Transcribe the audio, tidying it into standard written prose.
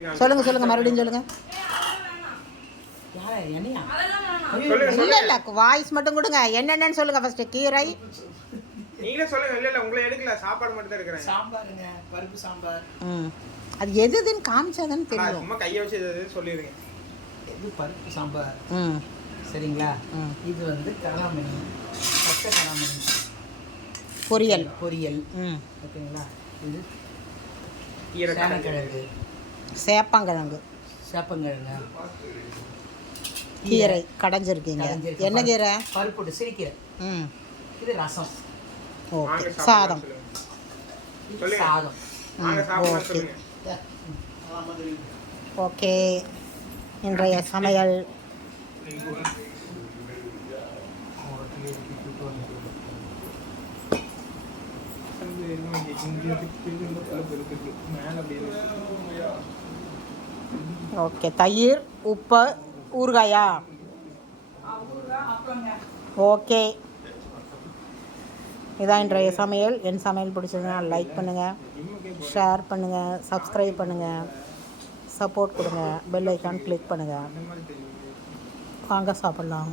சொல்லுங்க மறுபடியும் சொல்லுங்க. இல்ல வாய்ஸ் மட்டும் கொடுங்க. என்னென்னு சொல்லுங்க ஃபர்ஸ்ட். கீரை நீங்களே சொல்லுங்க. இல்ல உங்களை எடுக்கல, சாப்பாடு மட்டும் தான் எடுக்கறேன். சாம்பாருங்க, பருப்பு சாம்பார். அது எதுன்னு காமிச்சாதானே தெரியும். சும்மா கையை வச்சு சொல்லிடுங்க. இது பருப்பு சாம்பார். சரிங்களா? இது வந்து கராமணி, பச்சை கராமணி பொரியல். ஓகேங்களா? இது சேனக்கிழங்கு, சேப்பங்கிழங்கு, கீரை கடைஞ்சிருக்கீங்க. என்ன கீரை? பருப்பு சிறுக்கீரை. இது ரசம். ஓகே. சாதம். Okay okay. இன்றைய சமையல் ஓகே. தயிர், உப்பு, ஊறுகாயா? ஓகே. இதான் இன்றைய சமையல். என் சமையல் பிடிச்சதுன்னா லைக் பண்ணுங்கள், ஷேர் பண்ணுங்கள், சப்ஸ்கிரைப் பண்ணுங்கள், சப்போர்ட் கொடுங்க, பெல் ஐக்கான் கிளிக் பண்ணுங்கள். வாங்க சாப்பிட்லாம்.